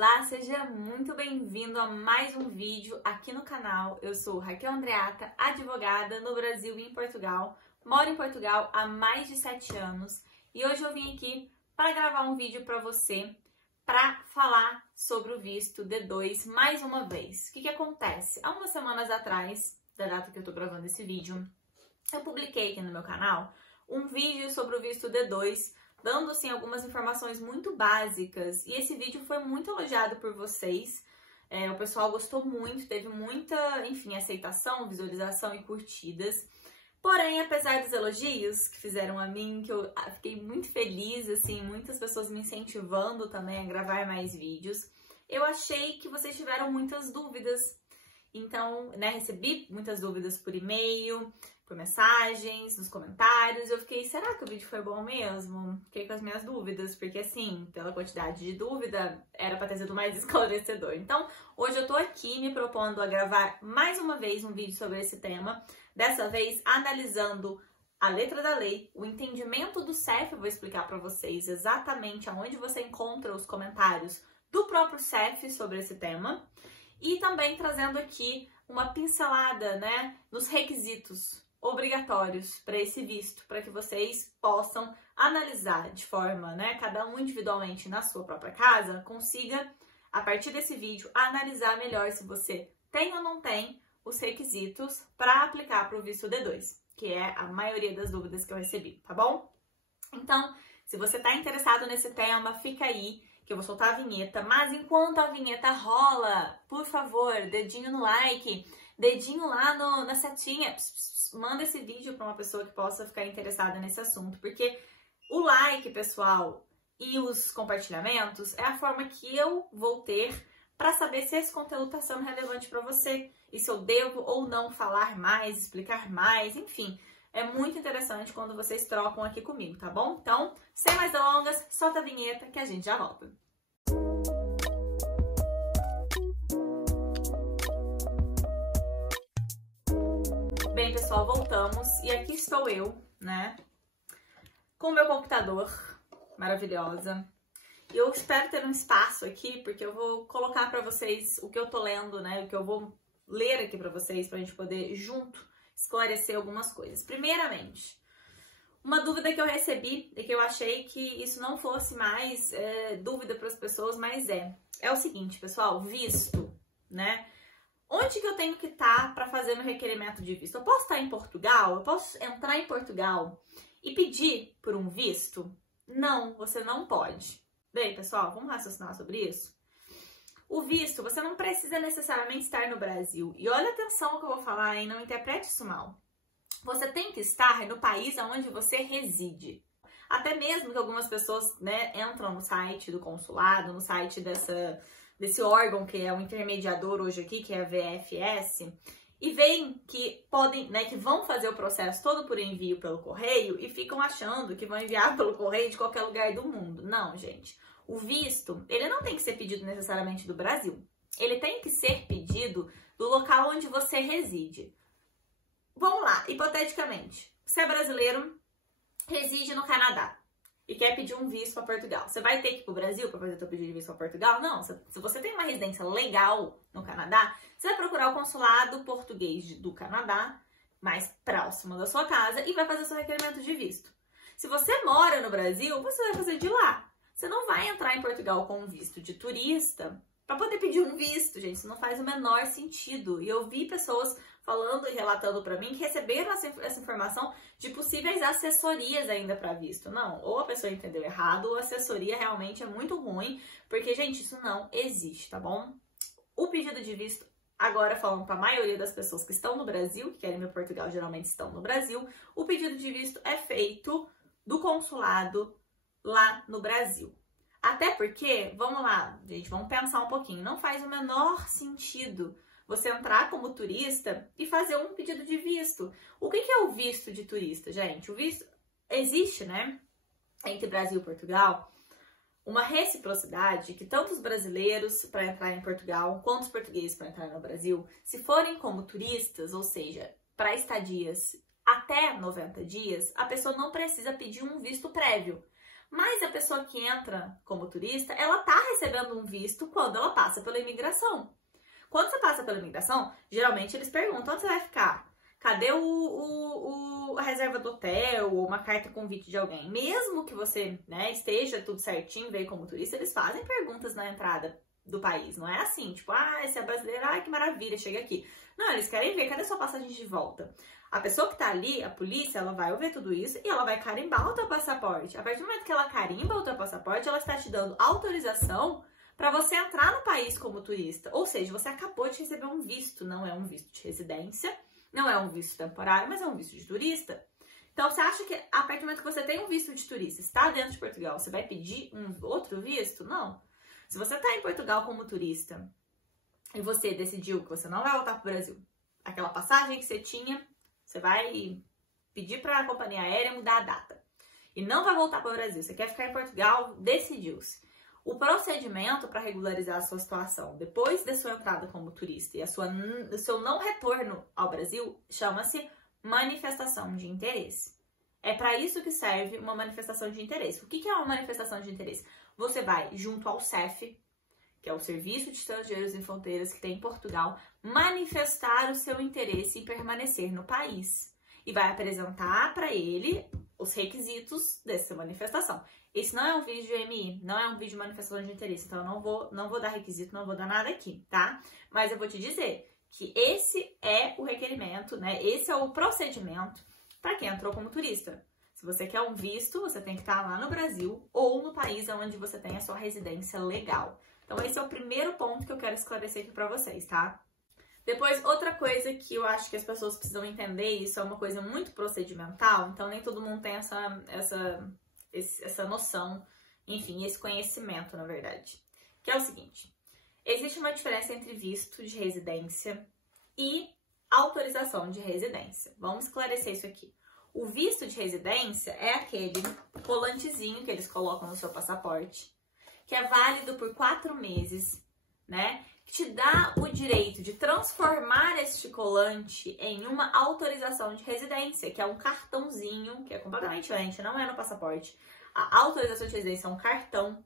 Olá, seja muito bem-vindo a mais um vídeo aqui no canal. Eu sou Raquel Andreata, advogada no Brasil e em Portugal. Moro em Portugal há mais de 7 anos e hoje eu vim aqui para gravar um vídeo para você para falar sobre o visto D2 mais uma vez. O que acontece? Há umas semanas atrás, da data que eu tô gravando esse vídeo, eu publiquei aqui no meu canal um vídeo sobre o visto D2, dando assim algumas informações muito básicas, e esse vídeo foi muito elogiado por vocês. O pessoal gostou muito, teve muita, enfim, aceitação, visualização e curtidas. Porém, apesar dos elogios que fizeram a mim, que eu fiquei muito feliz, assim, muitas pessoas me incentivando também a gravar mais vídeos, eu achei que vocês tiveram muitas dúvidas. Então, recebi muitas dúvidas por e-mail, por mensagens, nos comentários. Eu fiquei, será que o vídeo foi bom mesmo? Fiquei com as minhas dúvidas, porque assim, pela quantidade de dúvida, era para ter sido mais esclarecedor. Então, hoje eu tô aqui me propondo a gravar mais uma vez um vídeo sobre esse tema. Dessa vez, analisando a letra da lei, o entendimento do CEF. Eu vou explicar para vocês exatamente aonde você encontra os comentários do próprio CEF sobre esse tema. E também trazendo aqui uma pincelada, nos requisitos obrigatórios para esse visto, para que vocês possam analisar de forma, cada um individualmente na sua própria casa, consiga, a partir desse vídeo, analisar melhor se você tem ou não tem os requisitos para aplicar para o visto D2, que é a maioria das dúvidas que eu recebi, tá bom? Então, se você está interessado nesse tema, fica aí, que eu vou soltar a vinheta, mas enquanto a vinheta rola, por favor, dedinho no like, dedinho lá na setinha, manda esse vídeo para uma pessoa que possa ficar interessada nesse assunto, porque o like, pessoal, e os compartilhamentos é a forma que eu vou ter para saber se esse conteúdo está sendo relevante para você, e se eu devo ou não falar mais, explicar mais, enfim. É muito interessante quando vocês trocam aqui comigo, tá bom? Então, sem mais delongas, solta a vinheta que a gente já volta. Bem, pessoal, voltamos e aqui estou eu, com o meu computador, maravilhosa. E eu espero ter um espaço aqui, porque eu vou colocar para vocês o que eu tô lendo, o que eu vou ler aqui para vocês, pra gente poder junto esclarecer algumas coisas. Primeiramente, uma dúvida que eu recebi e que eu achei que isso não fosse mais dúvida para as pessoas, mas é o seguinte, pessoal, visto, Onde que eu tenho que estar para fazer meu requerimento de visto? Eu posso estar em Portugal? Eu posso entrar em Portugal e pedir por um visto? Não, você não pode. Bem, pessoal, vamos raciocinar sobre isso? O visto, você não precisa necessariamente estar no Brasil. E olha atenção ao que eu vou falar, hein? Não interprete isso mal. Você tem que estar no país onde você reside. Até mesmo que algumas pessoas, entram no site do consulado, no site desse órgão que é o intermediador hoje aqui, que é a VFS, e veem que podem, que vão fazer o processo todo por envio pelo correio e ficam achando que vão enviar pelo correio de qualquer lugar do mundo. Não, gente. O visto, ele não tem que ser pedido necessariamente do Brasil. Ele tem que ser pedido do local onde você reside. Vamos lá, hipoteticamente. Você é brasileiro, reside no Canadá e quer pedir um visto para Portugal. Você vai ter que ir para o Brasil para fazer o seu pedido de visto para Portugal? Não. Se você tem uma residência legal no Canadá, você vai procurar o consulado português do Canadá, mais próximo da sua casa, e vai fazer o seu requerimento de visto. Se você mora no Brasil, você vai fazer de lá. Você não vai entrar em Portugal com um visto de turista para poder pedir um visto, gente. Isso não faz o menor sentido. E eu vi pessoas falando e relatando para mim que receberam essa informação de possíveis assessorias ainda para visto. Não, ou a pessoa entendeu errado, ou a assessoria realmente é muito ruim, porque, gente, isso não existe, tá bom? O pedido de visto, agora falando para a maioria das pessoas que estão no Brasil, que querem ir para Portugal, geralmente estão no Brasil, o pedido de visto é feito do consulado lá no Brasil. Até porque, vamos lá, gente, vamos pensar um pouquinho, não faz o menor sentido você entrar como turista e fazer um pedido de visto. O que é o visto de turista, gente? O visto existe, entre Brasil e Portugal, uma reciprocidade que tanto os brasileiros para entrar em Portugal quanto os portugueses para entrar no Brasil, se forem como turistas, ou seja, para estadias até 90 dias, a pessoa não precisa pedir um visto prévio. Mas a pessoa que entra como turista, ela tá recebendo um visto quando ela passa pela imigração. Quando você passa pela imigração, geralmente eles perguntam onde você vai ficar. Cadê a reserva do hotel ou uma carta convite de alguém? Mesmo que você, né, esteja tudo certinho, veio como turista, eles fazem perguntas na entrada do país. Não é assim, tipo, você é brasileiro, que maravilha, chega aqui. Não, eles querem ver, cadê sua passagem de volta? A pessoa que tá ali, a polícia, ela vai ouvir tudo isso e ela vai carimbar o teu passaporte. A partir do momento que ela carimba o teu passaporte, ela está te dando autorização para você entrar no país como turista. Ou seja, você acabou de receber um visto, não é um visto de residência, não é um visto temporário, mas é um visto de turista. Então, você acha que a partir do momento que você tem um visto de turista, está dentro de Portugal, você vai pedir um outro visto? Não. Se você está em Portugal como turista e você decidiu que você não vai voltar para o Brasil, aquela passagem que você tinha, você vai pedir para a companhia aérea mudar a data e não vai voltar para o Brasil, você quer ficar em Portugal, decidiu-se. O procedimento para regularizar a sua situação depois da sua entrada como turista e o seu não retorno ao Brasil chama-se manifestação de interesse. É para isso que serve uma manifestação de interesse. O que é uma manifestação de interesse? Você vai junto ao CEF, que é o Serviço de Estrangeiros e Fronteiras que tem em Portugal, manifestar o seu interesse em permanecer no país. E vai apresentar para ele os requisitos dessa manifestação. Esse não é um vídeo de MI, não é um vídeo de manifestação de interesse, então eu não vou dar requisito, não vou dar nada aqui, tá? Mas eu vou te dizer que esse é o requerimento, né? Esse é o procedimento para quem entrou como turista. Se você quer um visto, você tem que estar lá no Brasil ou no país onde você tem a sua residência legal. Então esse é o primeiro ponto que eu quero esclarecer aqui para vocês, tá? Depois, outra coisa que eu acho que as pessoas precisam entender, isso é uma coisa muito procedimental, então nem todo mundo tem essa noção, enfim, esse conhecimento, na verdade. Que é o seguinte, existe uma diferença entre visto de residência e autorização de residência. Vamos esclarecer isso aqui. O visto de residência é aquele colantezinho que eles colocam no seu passaporte, que é válido por 4 meses, né? Que te dá o direito de transformar este colante em uma autorização de residência, que é um cartãozinho, que é completamente diferente, não é no passaporte. A autorização de residência é um cartão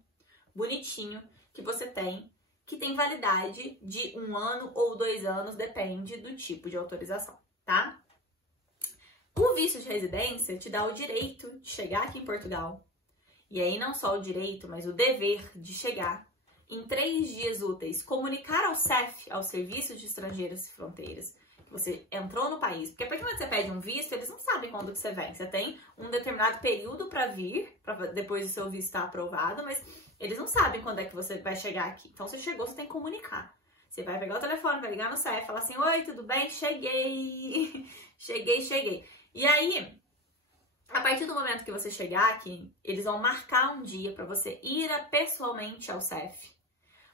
bonitinho que você tem, que tem validade de 1 ano ou 2 anos, depende do tipo de autorização, tá? O visto de residência te dá o direito de chegar aqui em Portugal, e aí não só o direito, mas o dever de chegar em 3 dias úteis, comunicar ao CEF, ao Serviço de Estrangeiros e Fronteiras, que você entrou no país. Porque a partir do momento que você pede um visto, eles não sabem quando que você vem. Você tem um determinado período para vir, depois do seu visto estar aprovado, mas eles não sabem quando é que você vai chegar aqui. Então, você chegou, você tem que comunicar. Você vai pegar o telefone, vai ligar no CEF, falar assim, oi, tudo bem? Cheguei, cheguei. E aí, a partir do momento que você chegar aqui, eles vão marcar um dia para você ir pessoalmente ao CEF,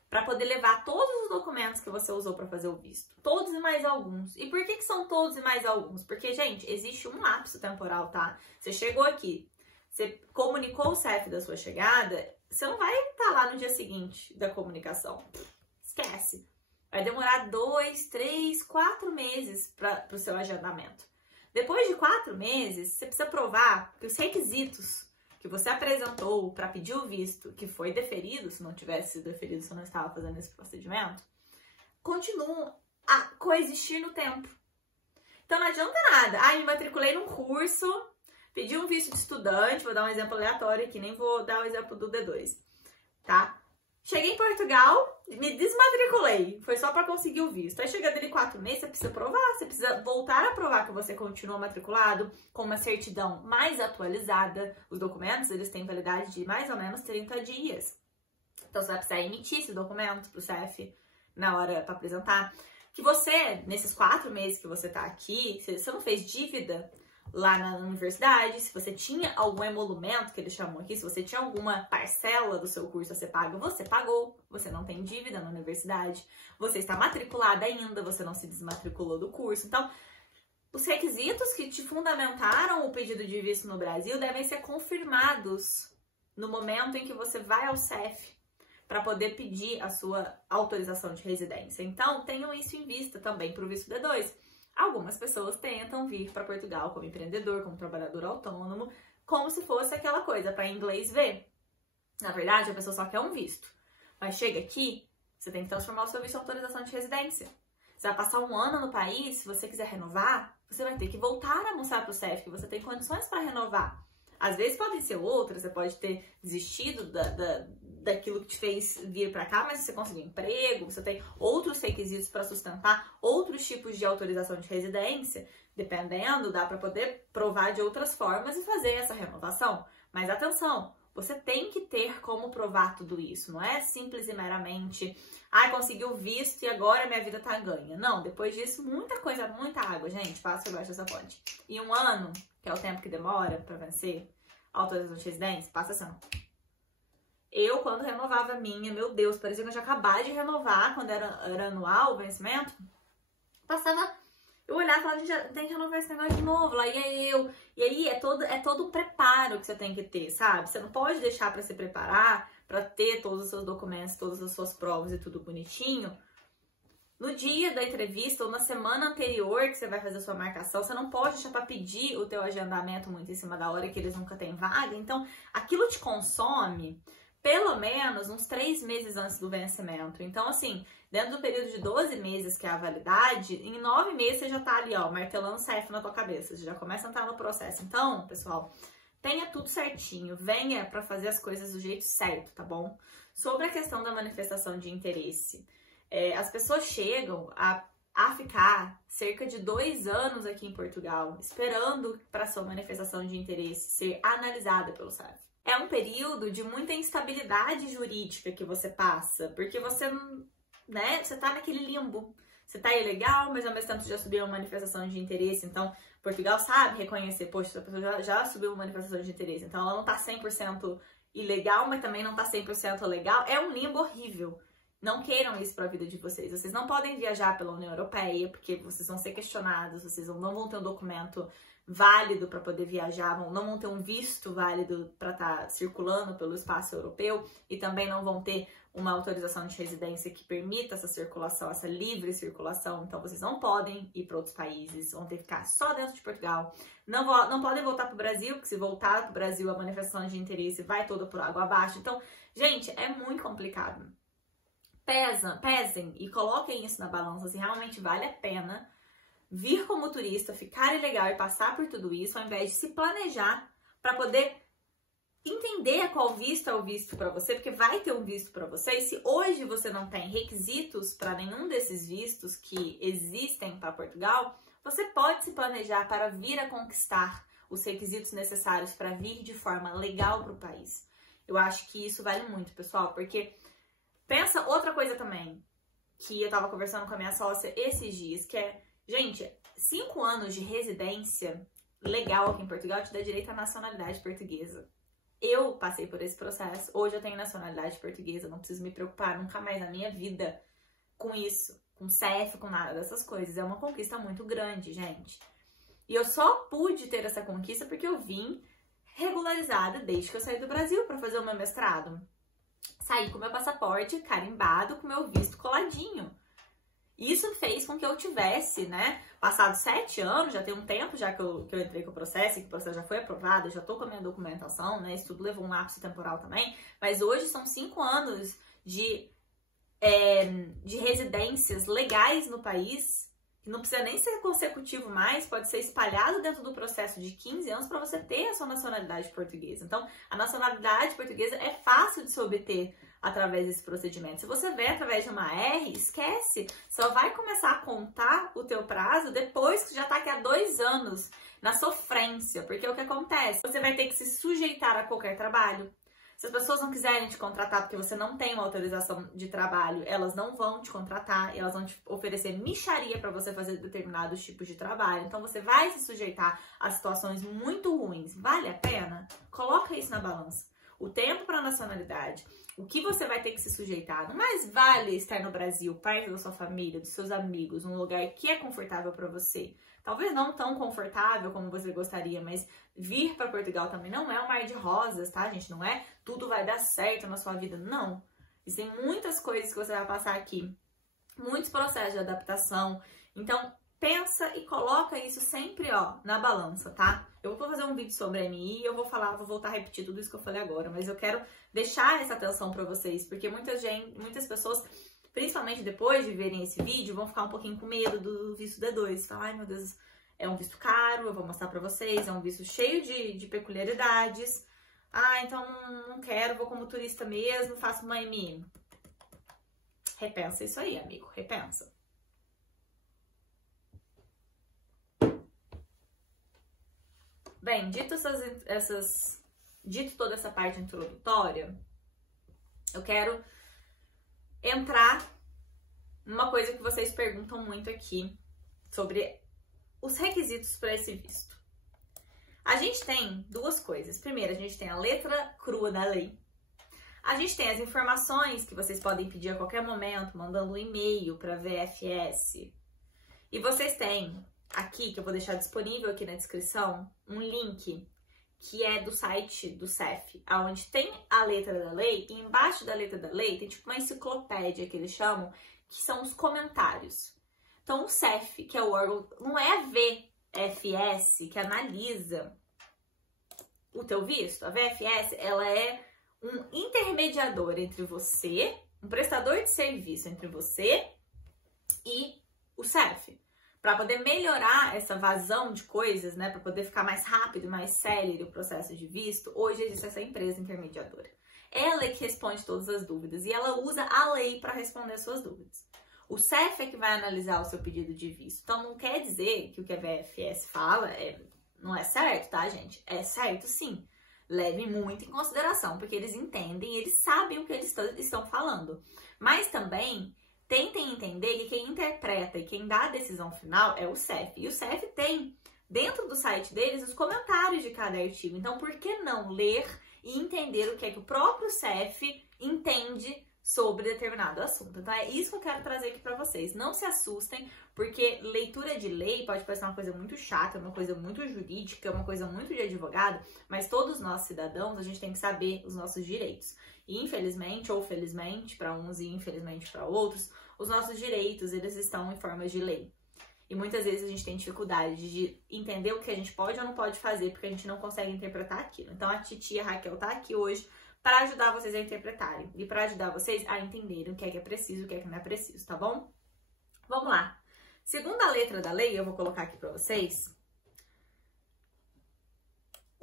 para poder levar todos os documentos que você usou para fazer o visto. Todos e mais alguns. E por que são todos e mais alguns? Porque, gente, existe um lapso temporal, tá? Você chegou aqui, você comunicou o CEF da sua chegada, você não vai estar lá no dia seguinte da comunicação. Esquece. Vai demorar 2, 3, 4 meses para o seu agendamento. Depois de 4 meses, você precisa provar que os requisitos que você apresentou para pedir o visto, que foi deferido, se não tivesse sido deferido, você não estava fazendo esse procedimento, continuam a coexistir no tempo. Então não adianta nada. Me matriculei num curso, pedi um visto de estudante, vou dar um exemplo aleatório aqui, nem vou dar o exemplo do D2, tá? Cheguei em Portugal, me desmatriculei, foi só para conseguir o visto. Aí chegando ali 4 meses, você precisa provar, você precisa voltar a provar que você continua matriculado com uma certidão mais atualizada. Os documentos, eles têm validade de mais ou menos 30 dias. Então, você vai precisar emitir esse documento pro CEF na hora para apresentar. Que você, nesses 4 meses que você tá aqui, você não fez dívida lá na universidade, se você tinha algum emolumento, que eles chamam aqui, se você tinha alguma parcela do seu curso a ser paga, você pagou, você não tem dívida na universidade, você está matriculada ainda, você não se desmatriculou do curso. Então, os requisitos que te fundamentaram o pedido de visto no Brasil devem ser confirmados no momento em que você vai ao CEF para poder pedir a sua autorização de residência. Então, tenham isso em vista também para o visto D2. Algumas pessoas tentam vir para Portugal como empreendedor, como trabalhador autônomo, como se fosse aquela coisa para inglês ver. Na verdade, a pessoa só quer um visto. Mas chega aqui, você tem que transformar o seu visto em autorização de residência. Você vai passar um ano no país, se você quiser renovar, você vai ter que voltar a mostrar para o CEF que você tem condições para renovar. Às vezes podem ser outras, você pode ter desistido daquilo que te fez vir para cá, mas você conseguiu emprego, você tem outros requisitos para sustentar outros tipos de autorização de residência, dependendo, dá para poder provar de outras formas e fazer essa renovação. Mas atenção, você tem que ter como provar tudo isso, não é simples e meramente, consegui o visto e agora minha vida tá ganha. Não, depois disso, muita coisa, muita água, gente, passa por baixo dessa ponte. E um ano, que é o tempo que demora pra vencer a autorização de residência, passa assim. Eu, quando renovava a minha, meu Deus, parecia que eu já acabava de renovar, quando era anual o vencimento, eu olhava e falava, já tem que renovar esse negócio de novo, lá ia eu. E aí é todo o preparo que você tem que ter, sabe? Você não pode deixar pra se preparar, pra ter todos os seus documentos, todas as suas provas e tudo bonitinho. No dia da entrevista ou na semana anterior que você vai fazer a sua marcação, você não pode deixar pra pedir o teu agendamento muito em cima da hora, que eles nunca têm vaga. Então, aquilo te consome pelo menos uns 3 meses antes do vencimento. Então, assim, dentro do período de 12 meses, que é a validade, em 9 meses você já tá ali, ó, martelando CEF na tua cabeça. Você já começa a entrar no processo. Então, pessoal, tenha tudo certinho. Venha pra fazer as coisas do jeito certo, tá bom? Sobre a questão da manifestação de interesse, as pessoas chegam a ficar cerca de 2 anos aqui em Portugal, esperando para sua manifestação de interesse ser analisada pelo CEF. É um período de muita instabilidade jurídica que você passa, porque você, né, você tá naquele limbo. Você tá ilegal, mas ao mesmo tempo já subiu uma manifestação de interesse, então Portugal sabe reconhecer, poxa, essa pessoa já subiu uma manifestação de interesse, então ela não tá 100% ilegal, mas também não tá 100% legal. É um limbo horrível. Não queiram isso para a vida de vocês. Vocês não podem viajar pela União Europeia, porque vocês vão ser questionados, vocês não vão ter um documento válido para poder viajar, não vão ter um visto válido para estar circulando pelo espaço europeu e também não vão ter uma autorização de residência que permita essa circulação, essa livre circulação. Então, vocês não podem ir para outros países, vão ter que ficar só dentro de Portugal. Não podem voltar para o Brasil, porque se voltar para o Brasil, a manifestação de interesse vai toda por água abaixo. Então, gente, é muito complicado. Pesem e coloquem isso na balança se realmente vale a pena vir como turista, ficar ilegal e passar por tudo isso, ao invés de se planejar para poder entender qual visto é o visto para você, porque vai ter um visto para você. E se hoje você não tem requisitos para nenhum desses vistos que existem para Portugal, você pode se planejar para vir a conquistar os requisitos necessários para vir de forma legal para o país. Eu acho que isso vale muito, pessoal, porque pensa outra coisa também, que eu tava conversando com a minha sócia esses dias, que é, gente, 5 anos de residência legal aqui em Portugal te dá direito à nacionalidade portuguesa. Eu passei por esse processo, hoje eu tenho nacionalidade portuguesa, não preciso me preocupar nunca mais na minha vida com isso, com CEF, com nada dessas coisas. É uma conquista muito grande, gente. E eu só pude ter essa conquista porque eu vim regularizada desde que eu saí do Brasil para fazer o meu mestrado. Saí com meu passaporte carimbado, com meu visto coladinho. Isso fez com que eu tivesse, né, passado 7 anos, já tem um tempo já que eu entrei com o processo, e que o processo já foi aprovado, eu já tô com a minha documentação, né, isso tudo levou um lapso temporal também, mas hoje são 5 anos de residências legais no país, que não precisa nem ser consecutivo mais, pode ser espalhado dentro do processo de 15 anos para você ter a sua nacionalidade portuguesa. Então, a nacionalidade portuguesa é fácil de se obter através desse procedimento. Se você vê através de uma R, esquece, só vai começar a contar o teu prazo depois que já tá aqui há 2 anos na sofrência, porque o que acontece? Você vai ter que se sujeitar a qualquer trabalho. Se as pessoas não quiserem te contratar porque você não tem uma autorização de trabalho, elas não vão te contratar, elas vão te oferecer mixaria para você fazer determinados tipos de trabalho. Então você vai se sujeitar a situações muito ruins. Vale a pena? Coloca isso na balança. O tempo para a nacionalidade, o que você vai ter que se sujeitar. Não mais vale estar no Brasil, perto da sua família, dos seus amigos, num lugar que é confortável para você. Talvez não tão confortável como você gostaria, mas vir para Portugal também não é um mar de rosas, tá, gente? Não é tudo vai dar certo na sua vida, não. Existem muitas coisas que você vai passar aqui, muitos processos de adaptação. Então, pensa e coloca isso sempre, ó, na balança, tá? Eu vou fazer um vídeo sobre a AMI e eu vou voltar a repetir tudo isso que eu falei agora, mas eu quero deixar essa atenção pra vocês, porque muitas pessoas, principalmente depois de verem esse vídeo, vão ficar um pouquinho com medo do visto D2. Falar, ai meu Deus, é um visto caro, eu vou mostrar pra vocês, é um visto cheio de peculiaridades. Ah, então não quero, vou como turista mesmo, faço uma AMI. Repensa isso aí, amigo, repensa. Bem, dito toda essa parte introdutória, eu quero entrar numa coisa que vocês perguntam muito aqui sobre os requisitos para esse visto. A gente tem duas coisas. Primeiro, a gente tem a letra crua da lei. A gente tem as informações que vocês podem pedir a qualquer momento, mandando um e-mail para a VFS. E vocês têm aqui, que eu vou deixar disponível aqui na descrição, um link que é do site do CEF, onde tem a letra da lei, e embaixo da letra da lei tem tipo uma enciclopédia que eles chamam, que são os comentários. Então o CEF, que é o órgão, não é a VFS que analisa o teu visto. A VFS, ela é um intermediador entre você, um prestador de serviço entre você e o CEF. Para poder melhorar essa vazão de coisas, né, para poder ficar mais rápido, mais célere o processo de visto, hoje existe essa empresa intermediadora. Ela é que responde todas as dúvidas e ela usa a lei para responder as suas dúvidas. O CEF é que vai analisar o seu pedido de visto. Então não quer dizer que o que a VFS fala não é certo, tá, gente? É certo, sim. Leve muito em consideração, porque eles entendem, eles sabem o que eles estão falando. Mas também tentem entender que quem interpreta e quem dá a decisão final é o CEF. E o CEF tem, dentro do site deles, os comentários de cada artigo. Então, por que não ler e entender o que é que o próprio CEF entende sobre determinado assunto? Então, é isso que eu quero trazer aqui para vocês. Não se assustem, porque leitura de lei pode parecer uma coisa muito chata, uma coisa muito jurídica, uma coisa muito de advogado, mas todos nós cidadãos, a gente tem que saber os nossos direitos. E infelizmente, ou felizmente, para uns e infelizmente para outros, os nossos direitos, eles estão em formas de lei. E muitas vezes a gente tem dificuldade de entender o que a gente pode ou não pode fazer, porque a gente não consegue interpretar aquilo. Então, a titia Raquel tá aqui hoje para ajudar vocês a interpretarem e para ajudar vocês a entenderem o que é preciso e o que é que não é preciso, tá bom? Vamos lá. Segundo a letra da lei, eu vou colocar aqui para vocês,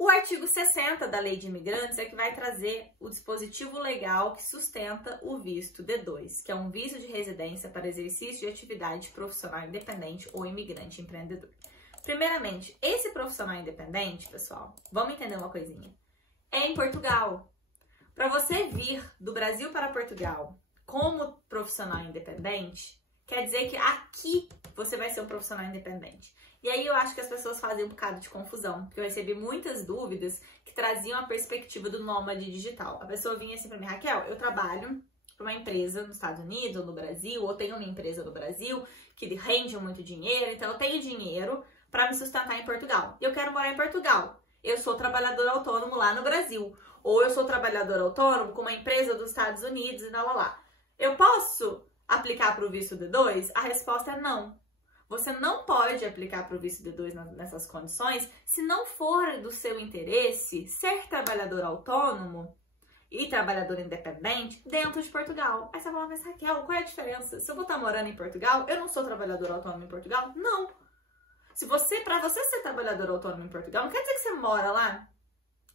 o artigo 60 da Lei de Imigrantes é que vai trazer o dispositivo legal que sustenta o visto D2, que é um visto de residência para exercício de atividade profissional independente ou imigrante empreendedor. Primeiramente, esse profissional independente, pessoal, vamos entender uma coisinha, é em Portugal. Para você vir do Brasil para Portugal como profissional independente, quer dizer que aqui você vai ser um profissional independente. E aí eu acho que as pessoas fazem um bocado de confusão, porque eu recebi muitas dúvidas que traziam a perspectiva do nômade digital. A pessoa vinha assim pra mim, Raquel, eu trabalho para uma empresa nos Estados Unidos ou no Brasil, ou tenho uma empresa no Brasil que rende muito dinheiro, então eu tenho dinheiro para me sustentar em Portugal. E eu quero morar em Portugal. Eu sou trabalhador autônomo lá no Brasil, ou eu sou trabalhador autônomo com uma empresa dos Estados Unidos e lá. Eu posso aplicar para o visto D2? A resposta é não. Você não pode aplicar para o visto D2 nessas condições se não for do seu interesse ser trabalhador autônomo e trabalhador independente dentro de Portugal. Aí você fala, mas Raquel, qual é a diferença? Se eu vou estar morando em Portugal, eu não sou trabalhador autônomo em Portugal? Não. Para você ser trabalhador autônomo em Portugal, não quer dizer que você mora lá.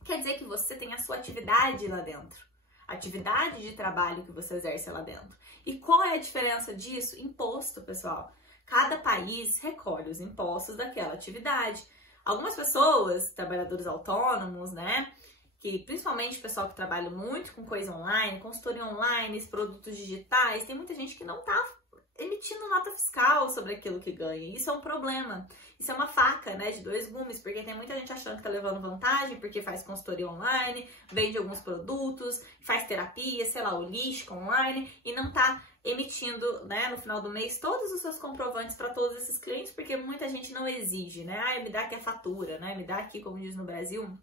Quer dizer que você tem a sua atividade lá dentro. Atividade de trabalho que você exerce lá dentro. E qual é a diferença disso? Imposto, pessoal. Cada país recolhe os impostos daquela atividade. Algumas pessoas, trabalhadores autônomos, né? Que principalmente o pessoal que trabalha muito com coisa online, consultoria online, produtos digitais, tem muita gente que não tá emitindo nota fiscal sobre aquilo que ganha. Isso é um problema. Isso é uma faca, né, de dois gumes, porque tem muita gente achando que tá levando vantagem porque faz consultoria online, vende alguns produtos, faz terapia, sei lá, holística online e não tá emitindo, né, no final do mês todos os seus comprovantes para todos esses clientes, porque muita gente não exige, né? Ah, me dá aqui a fatura, né? Me dá aqui, como diz no Brasil,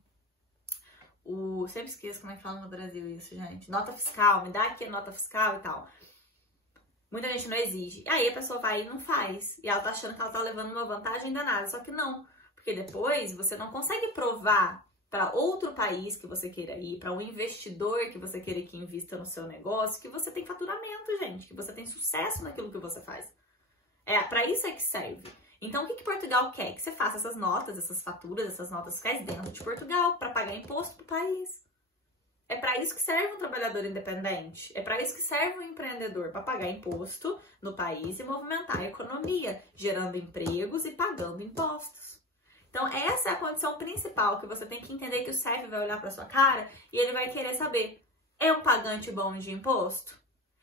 sempre esqueço como é que fala no Brasil isso, gente. Nota fiscal, me dá aqui a nota fiscal e tal. Muita gente não exige. Aí a pessoa vai e não faz. E ela tá achando que ela tá levando uma vantagem danada. Só que não. Porque depois você não consegue provar para outro país que você queira ir, para um investidor que você queira que invista no seu negócio, que você tem faturamento, gente, que você tem sucesso naquilo que você faz. Para isso é que serve. Então, o que Portugal quer? Que você faça essas notas, essas faturas, essas notas fiscais dentro de Portugal, para pagar imposto pro país. É para isso que serve um trabalhador independente. É para isso que serve um empreendedor, para pagar imposto no país e movimentar a economia, gerando empregos e pagando impostos. Então, essa é a condição principal que você tem que entender, que o CEF vai olhar para sua cara e ele vai querer saber: é um pagante bom de imposto?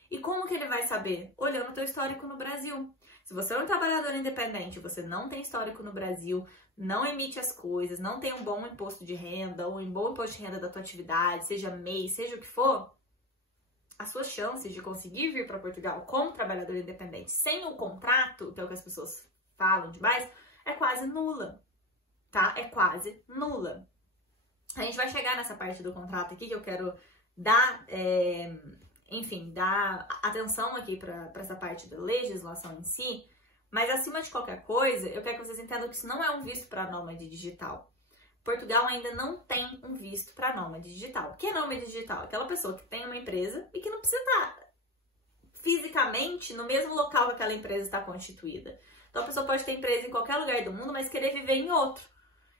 E como que ele vai saber? Olhando o teu histórico no Brasil. Se você é um trabalhador independente, você não tem histórico no Brasil, não emite as coisas, não tem um bom imposto de renda, ou um bom imposto de renda da tua atividade, seja MEI, seja o que for, as suas chances de conseguir vir para Portugal como trabalhador independente sem um contrato, que é o que as pessoas falam demais, é quase nula, tá? É quase nula. A gente vai chegar nessa parte do contrato aqui que eu quero dar... enfim, dar atenção aqui para essa parte da legislação em si, mas acima de qualquer coisa, eu quero que vocês entendam que isso não é um visto para nômade digital. Portugal ainda não tem um visto para nômade digital. O que é nômade digital? Aquela pessoa que tem uma empresa e que não precisa estar fisicamente no mesmo local que aquela empresa está constituída. Então a pessoa pode ter empresa em qualquer lugar do mundo, mas querer viver em outro.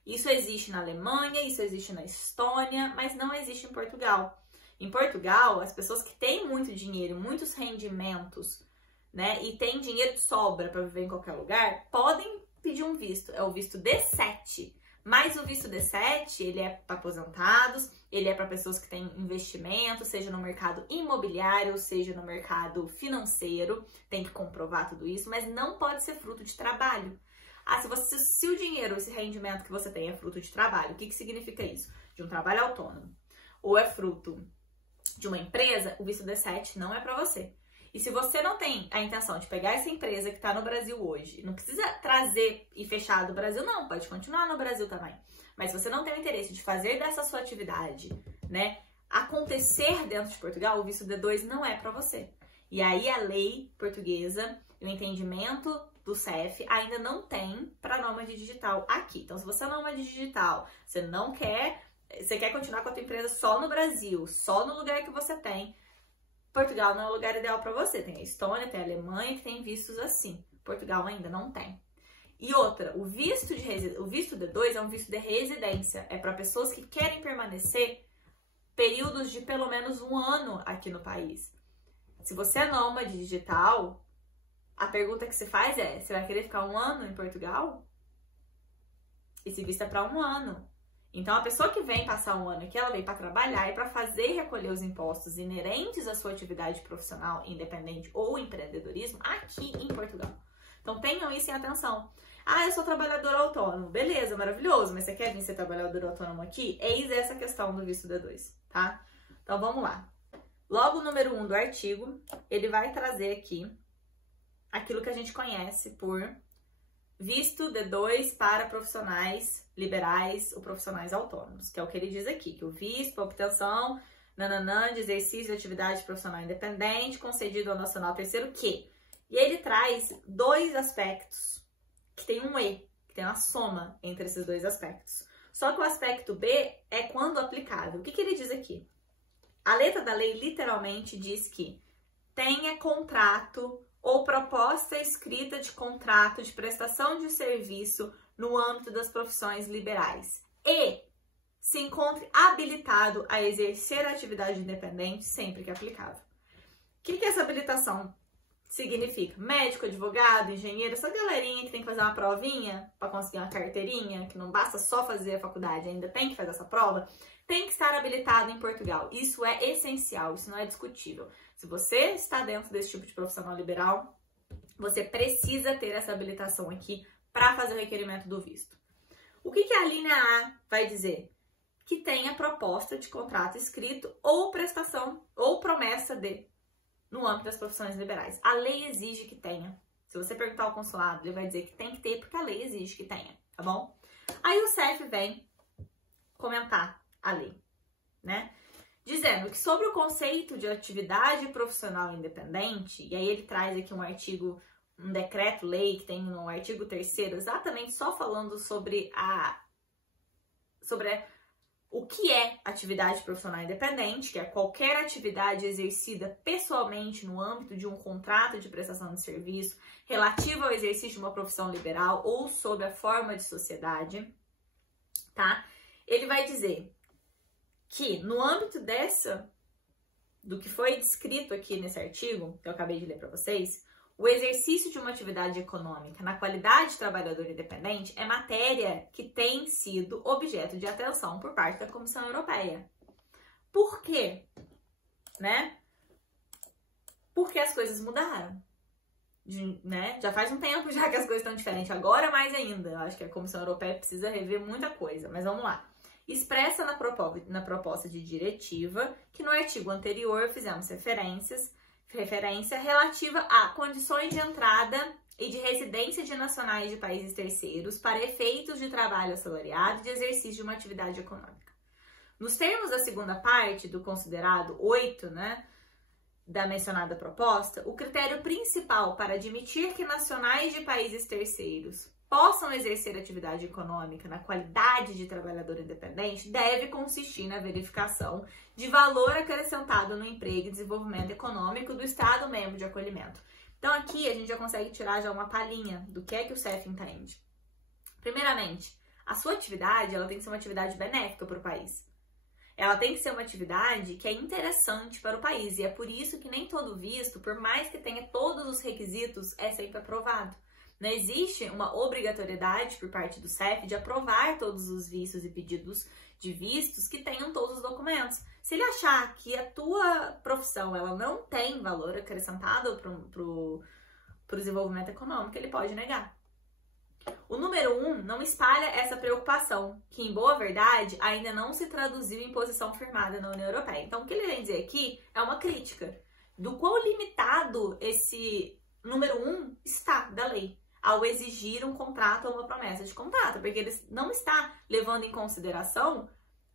Isso existe na Alemanha, isso existe na Estônia, mas não existe em Portugal. Em Portugal, as pessoas que têm muito dinheiro, muitos rendimentos, né, e têm dinheiro de sobra para viver em qualquer lugar, podem pedir um visto. É o visto D7. Mas o visto D7, ele é para aposentados, ele é para pessoas que têm investimento, seja no mercado imobiliário, seja no mercado financeiro, tem que comprovar tudo isso, mas não pode ser fruto de trabalho. Se o dinheiro, esse rendimento que você tem é fruto de trabalho, o que significa isso? De um trabalho autônomo, ou é fruto de uma empresa, o visto D7 não é para você. E se você não tem a intenção de pegar essa empresa que está no Brasil hoje, não precisa trazer e fechar do Brasil, não, pode continuar no Brasil também. Mas se você não tem o interesse de fazer dessa sua atividade, né, acontecer dentro de Portugal, o visto D2 não é para você. E aí a lei portuguesa, o entendimento do CEF ainda não tem para nômade digital aqui. Então, se você é nômade digital, você quer continuar com a tua empresa só no Brasil, só no lugar que você tem, Portugal não é o lugar ideal para você. Tem a Estônia, tem a Alemanha que tem vistos assim. Portugal ainda não tem. E outra, o visto D2 é um visto de residência. É para pessoas que querem permanecer períodos de pelo menos 1 ano aqui no país. Se você é nômade digital, a pergunta que se faz é: você vai querer ficar 1 ano em Portugal? Esse visto é para 1 ano. Então, a pessoa que vem passar 1 ano aqui, ela vem para trabalhar e para fazer e recolher os impostos inerentes à sua atividade profissional, independente ou empreendedorismo aqui em Portugal. Então, tenham isso em atenção. Ah, eu sou trabalhador autônomo. Beleza, maravilhoso, mas você quer vir ser trabalhador autônomo aqui? Eis essa questão do visto D2, tá? Então, vamos lá. Logo, o número 1 do artigo, ele vai trazer aqui aquilo que a gente conhece por visto D2 para profissionais liberais ou profissionais autônomos, que é o que ele diz aqui, que o visto para obtenção de exercício de atividade profissional independente concedido ao nacional terceiro que. E ele traz 2 aspectos, que tem um E, que tem uma soma entre esses 2 aspectos. Só que o aspecto B é quando aplicável. O que ele diz aqui? A letra da lei literalmente diz que tenha contrato ou proposta escrita de contrato de prestação de serviço no âmbito das profissões liberais e se encontre habilitado a exercer a atividade independente sempre que aplicável. O que essa habilitação significa? Médico, advogado, engenheiro, essa galerinha que tem que fazer uma provinha para conseguir uma carteirinha, que não basta só fazer a faculdade, ainda tem que fazer essa prova, tem que estar habilitado em Portugal. Isso é essencial, isso não é discutível. Se você está dentro desse tipo de profissional liberal, você precisa ter essa habilitação aqui para fazer o requerimento do visto. O que a linha A vai dizer? Que tenha proposta de contrato escrito ou prestação ou promessa de no âmbito das profissões liberais. A lei exige que tenha. Se você perguntar ao consulado, ele vai dizer que tem que ter porque a lei exige que tenha, tá bom? Aí o CEF vem comentar a lei, né? Dizendo que sobre o conceito de atividade profissional independente, e aí ele traz aqui um artigo um decreto-lei que tem no artigo 3º, exatamente só falando sobre o que é atividade profissional independente, que é qualquer atividade exercida pessoalmente no âmbito de um contrato de prestação de serviço relativa ao exercício de uma profissão liberal ou sob a forma de sociedade, tá? Ele vai dizer que no âmbito do que foi descrito aqui nesse artigo, que eu acabei de ler para vocês, o exercício de uma atividade econômica na qualidade de trabalhador independente é matéria que tem sido objeto de atenção por parte da Comissão Europeia. Por quê? Né? Porque as coisas mudaram. Né? Já faz um tempo já que as coisas estão diferentes. Agora mais ainda. Eu acho que a Comissão Europeia precisa rever muita coisa. Mas vamos lá. Expressa na proposta de diretiva, que no artigo anterior fizemos referência relativa a condições de entrada e de residência de nacionais de países terceiros para efeitos de trabalho assalariado e de exercício de uma atividade econômica. Nos termos da segunda parte do considerado 8, né, da mencionada proposta, o critério principal para admitir que nacionais de países terceiros possam exercer atividade econômica na qualidade de trabalhador independente deve consistir na verificação de valor acrescentado no emprego e desenvolvimento econômico do Estado membro de acolhimento. Então aqui a gente já consegue tirar já uma palhinha do que é que o CEF entende. Primeiramente, a sua atividade ela tem que ser uma atividade benéfica para o país. Ela tem que ser uma atividade que é interessante para o país e é por isso que nem todo visto, por mais que tenha todos os requisitos, é sempre aprovado. Não existe uma obrigatoriedade por parte do CEF de aprovar todos os vistos e pedidos de vistos que tenham todos os documentos. Se ele achar que a tua profissão ela não tem valor acrescentado para o desenvolvimento econômico, ele pode negar. O número 1 não espalha essa preocupação, que em boa verdade ainda não se traduziu em posição firmada na União Europeia. Então o que ele vem dizer aqui é uma crítica do quão limitado esse número 1 está da lei ao exigir um contrato ou uma promessa de contrato, porque ele não está levando em consideração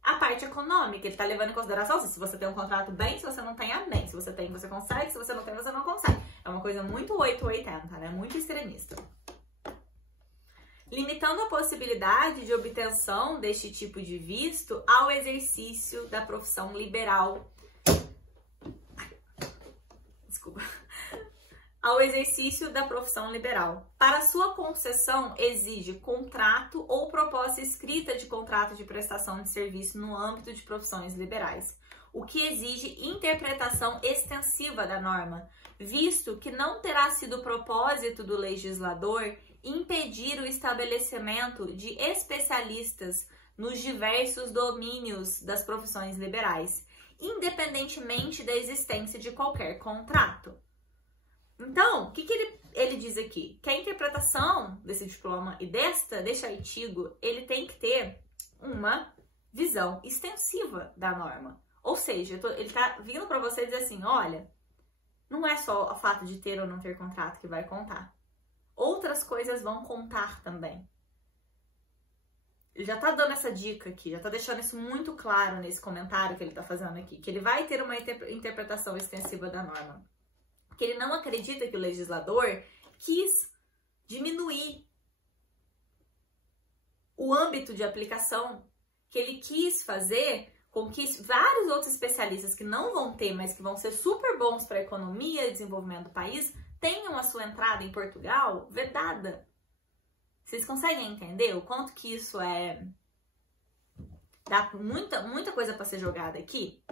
a parte econômica, ele está levando em consideração se você tem um contrato bem, se você não tem, amém. Se você tem, você consegue, se você não tem, você não consegue. É uma coisa muito 880, né? Muito extremista. Limitando a possibilidade de obtenção deste tipo de visto ao exercício da profissão liberal. Desculpa. Ao exercício da profissão liberal. Para sua concessão, exige contrato ou proposta escrita de contrato de prestação de serviço no âmbito de profissões liberais, o que exige interpretação extensiva da norma, visto que não terá sido propósito do legislador impedir o estabelecimento de especialistas nos diversos domínios das profissões liberais, independentemente da existência de qualquer contrato. Então, o que ele diz aqui? Que a interpretação desse diploma e deste artigo, ele tem que ter uma visão extensiva da norma. Ou seja, ele está vindo para você dizer assim, olha, não é só o fato de ter ou não ter contrato que vai contar. Outras coisas vão contar também. Ele já está dando essa dica aqui, já está deixando isso muito claro nesse comentário que ele está fazendo aqui, que ele vai ter uma interpretação extensiva da norma. Porque ele não acredita que o legislador quis diminuir o âmbito de aplicação, que ele quis fazer com que vários outros especialistas que não vão ter, mas que vão ser super bons para a economia e desenvolvimento do país, tenham a sua entrada em Portugal vedada. Vocês conseguem entender o quanto que isso é... Dá muita coisa para ser jogada aqui?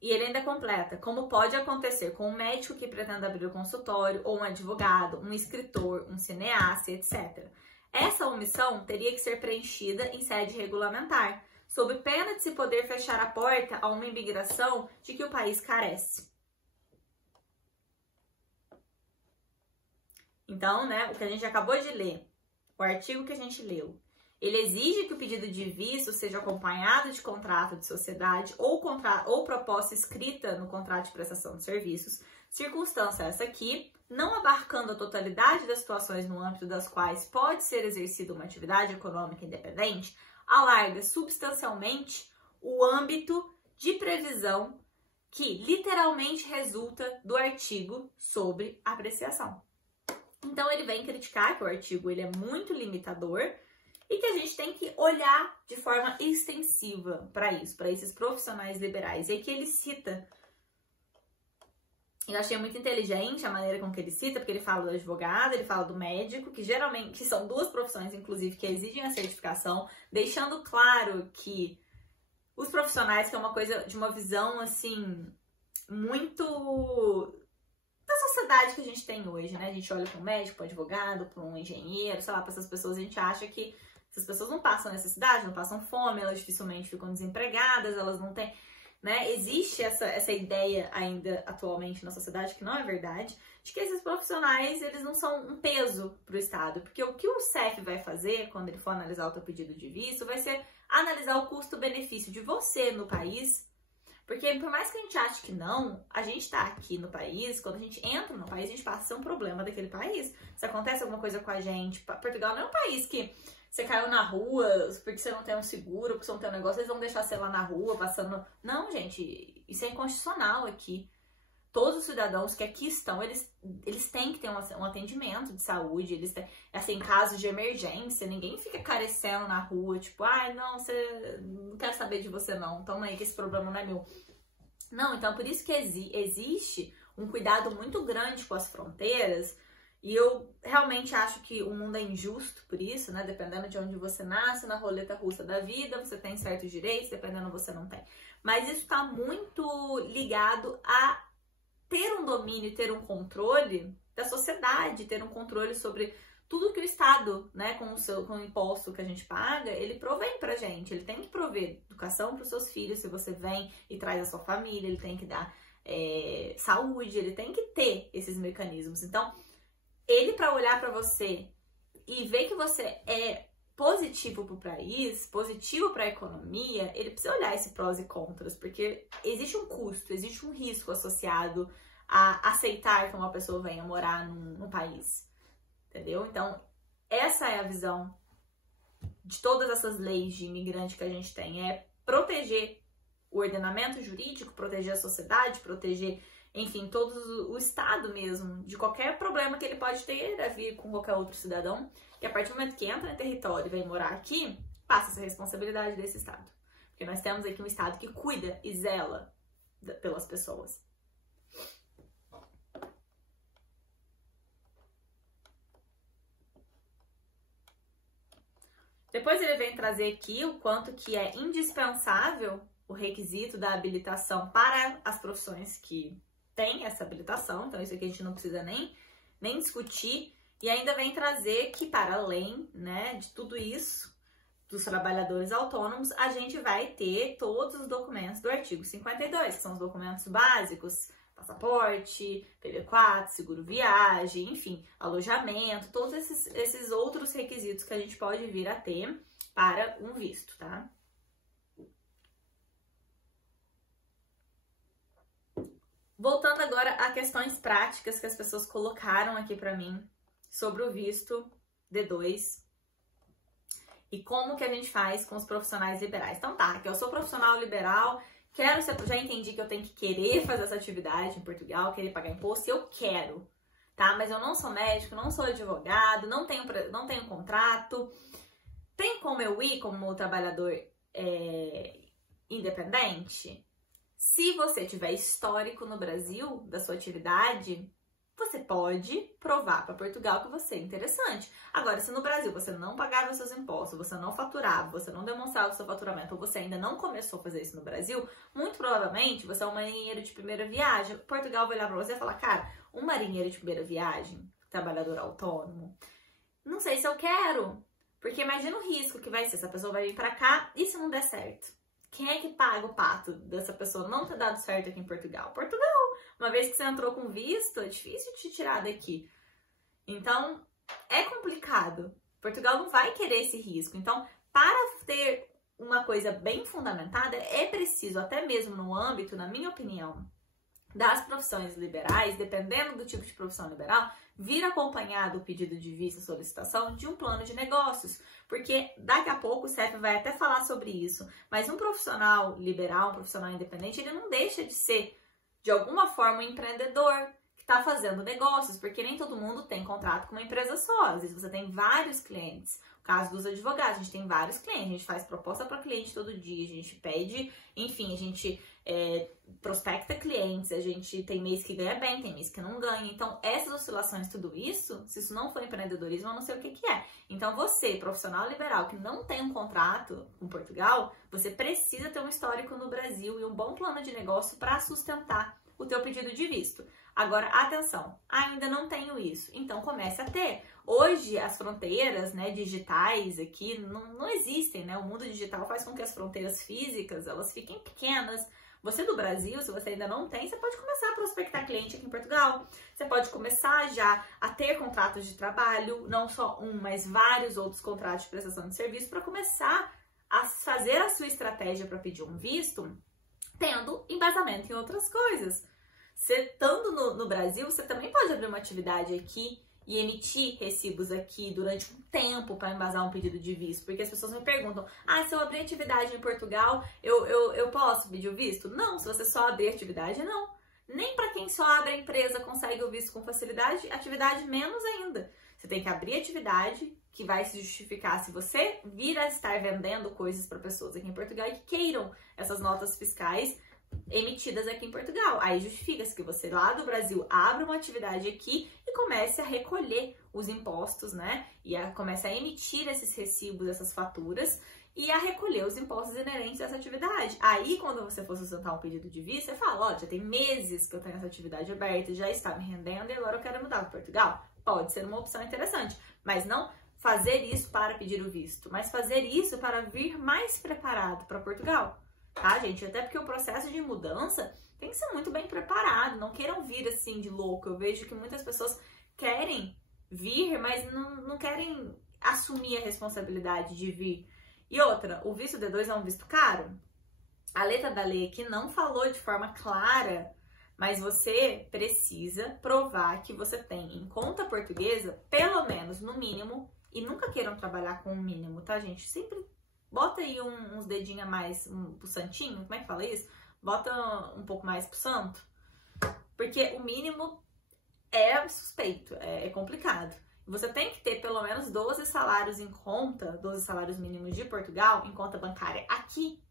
E ele ainda completa, como pode acontecer com um médico que pretenda abrir o consultório, ou um advogado, um escritor, um cineasta, etc. Essa omissão teria que ser preenchida em sede regulamentar, sob pena de se poder fechar a porta a uma imigração de que o país carece. Então, né, o que a gente acabou de ler, o artigo que a gente leu, ele exige que o pedido de visto seja acompanhado de contrato de sociedade ou proposta escrita no contrato de prestação de serviços, circunstância essa aqui, não abarcando a totalidade das situações no âmbito das quais pode ser exercida uma atividade econômica independente, alarga substancialmente o âmbito de previsão que literalmente resulta do artigo sobre apreciação. Então ele vem criticar que o artigo ele é muito limitador e que a gente tem que olhar de forma extensiva para isso, para esses profissionais liberais. E aqui ele cita, eu achei muito inteligente a maneira com que ele cita, porque ele fala do advogado, ele fala do médico, que geralmente que são duas profissões, inclusive, que exigem a certificação, deixando claro que os profissionais, que é uma coisa de uma visão, assim, muito da sociedade que a gente tem hoje, né? A gente olha para um médico, para um advogado, para um engenheiro, sei lá, para essas pessoas, a gente acha que essas pessoas não passam necessidade, não passam fome, elas dificilmente ficam desempregadas, elas não têm, né? Existe essa ideia ainda atualmente na sociedade, que não é verdade, de que esses profissionais, eles não são um peso para o Estado, porque o que o CEF vai fazer, quando ele for analisar o teu pedido de visto, vai ser analisar o custo-benefício de você no país, porque por mais que a gente ache que não, a gente tá aqui no país, quando a gente entra no país, a gente passa a ser um problema daquele país. Se acontece alguma coisa com a gente, Portugal não é um país que você caiu na rua porque você não tem um seguro, porque você não tem um negócio, eles vão deixar você lá na rua, passando... Não, gente, isso é inconstitucional aqui. Todos os cidadãos que aqui estão, eles têm que ter um atendimento de saúde, eles têm, assim, em caso de emergência, ninguém fica carecendo na rua, tipo, ai, não, você não quero saber de você não, toma aí que esse problema não é meu. Não, então por isso que existe um cuidado muito grande com as fronteiras, e eu realmente acho que o mundo é injusto por isso, né? Dependendo de onde você nasce, na roleta russa da vida, você tem certos direitos, dependendo você não tem. Mas isso está muito ligado a ter um domínio, ter um controle da sociedade, ter um controle sobre tudo que o Estado, né, com o imposto que a gente paga, ele provém pra gente. Ele tem que prover educação para os seus filhos, se você vem e traz a sua família, ele tem que dar saúde, ele tem que ter esses mecanismos. Então, ele, para olhar para você e ver que você é positivo para o país, positivo para a economia, ele precisa olhar esse prós e contras, porque existe um custo, existe um risco associado a aceitar que uma pessoa venha morar num país, entendeu? Então, essa é a visão de todas essas leis de imigrante que a gente tem, é proteger o ordenamento jurídico, proteger a sociedade, proteger, enfim, todo o Estado mesmo, de qualquer problema que ele pode ter a vir com qualquer outro cidadão, que a partir do momento que entra no território e vem morar aqui, passa essa responsabilidade desse Estado. Porque nós temos aqui um Estado que cuida e zela pelas pessoas. Depois ele vem trazer aqui o quanto que é indispensável o requisito da habilitação para as profissões que têm essa habilitação. Então isso aqui a gente não precisa nem discutir. E ainda vem trazer que, para além, né, de tudo isso, dos trabalhadores autônomos, a gente vai ter todos os documentos do artigo 52, que são os documentos básicos, passaporte, PV4, seguro viagem, enfim, alojamento, todos esses outros requisitos que a gente pode vir a ter para um visto, tá? Voltando agora a questões práticas que as pessoas colocaram aqui para mim sobre o visto D2 e como que a gente faz com os profissionais liberais. Então tá, que eu sou profissional liberal, já entendi que eu tenho que querer fazer essa atividade em Portugal, querer pagar imposto, eu quero, tá? Mas eu não sou médico, não sou advogado, não tenho contrato. Tem como eu ir como trabalhador independente? Se você tiver histórico no Brasil da sua atividade, você pode provar para Portugal que você é interessante. Agora, se no Brasil você não pagava seus impostos, você não faturava, você não demonstrava o seu faturamento, ou você ainda não começou a fazer isso no Brasil, muito provavelmente você é um marinheiro de primeira viagem. Portugal vai olhar para você e falar, cara, um marinheiro de primeira viagem, trabalhador autônomo, não sei se eu quero. Porque imagina o risco que vai ser, essa pessoa vai vir para cá e se não der certo. Quem é que paga o pato dessa pessoa não ter dado certo aqui em Portugal? Portugal! Uma vez que você entrou com visto, é difícil te tirar daqui. Então, é complicado. Portugal não vai querer esse risco. Então, para ter uma coisa bem fundamentada, é preciso, até mesmo no âmbito, na minha opinião, das profissões liberais, dependendo do tipo de profissão liberal, vir acompanhado o pedido de visto, solicitação de um plano de negócios. Porque daqui a pouco o CEF vai até falar sobre isso. Mas um profissional liberal, um profissional independente, ele não deixa de ser de alguma forma, um empreendedor que está fazendo negócios, porque nem todo mundo tem contrato com uma empresa só. Às vezes você tem vários clientes. No caso dos advogados, a gente tem vários clientes, a gente faz proposta para cliente todo dia, a gente pede, enfim, a gente prospecta clientes, a gente tem mês que ganha bem, tem mês que não ganha. Então, essas oscilações, tudo isso, se isso não for empreendedorismo, eu não sei o que é. Então, você, profissional liberal, que não tem um contrato com Portugal, você precisa ter um histórico no Brasil e um bom plano de negócio para sustentar o teu pedido de visto. Agora, atenção, ainda não tenho isso, então comece a ter. Hoje, as fronteiras, né, digitais aqui não existem, né? O mundo digital faz com que as fronteiras físicas, elas fiquem pequenas. Você do Brasil, se você ainda não tem, você pode começar a prospectar cliente aqui em Portugal. Você pode começar já a ter contratos de trabalho, não só um, mas vários outros contratos de prestação de serviço, para começar a fazer a sua estratégia para pedir um visto, tendo embasamento em outras coisas. Você estando no Brasil, você também pode abrir uma atividade aqui e emitir recibos aqui durante um tempo para embasar um pedido de visto. Porque as pessoas me perguntam, se eu abrir atividade em Portugal, eu posso pedir o visto? Não, se você só abrir atividade, não. Nem para quem só abre a empresa consegue o visto com facilidade, atividade menos ainda. Você tem que abrir atividade que vai se justificar se você vir a estar vendendo coisas para pessoas aqui em Portugal e que queiram essas notas fiscais emitidas aqui em Portugal. Aí justifica-se que você lá do Brasil abra uma atividade aqui e comece a recolher os impostos, né? E comece a emitir esses recibos, essas faturas e a recolher os impostos inerentes a essa atividade. Aí, quando você for sustentar um pedido de visto, você fala, ó, já tem meses que eu tenho essa atividade aberta, já está me rendendo e agora eu quero mudar para Portugal. Pode ser uma opção interessante, mas não fazer isso para pedir o visto, mas fazer isso para vir mais preparado para Portugal. Tá, gente? Até porque o processo de mudança tem que ser muito bem preparado. Não queiram vir assim de louco. Eu vejo que muitas pessoas querem vir, mas não querem assumir a responsabilidade de vir. E outra, o visto D2 é um visto caro? A letra da lei aqui não falou de forma clara, mas você precisa provar que você tem em conta portuguesa, pelo menos no mínimo, e nunca queiram trabalhar com o mínimo, tá, gente? Sempre bota aí uns dedinhos a mais pro santinho, como é que fala isso? Bota um pouco mais pro santo, porque o mínimo é suspeito, é complicado. Você tem que ter pelo menos 12 salários em conta, 12 salários mínimos de Portugal, em conta bancária aqui,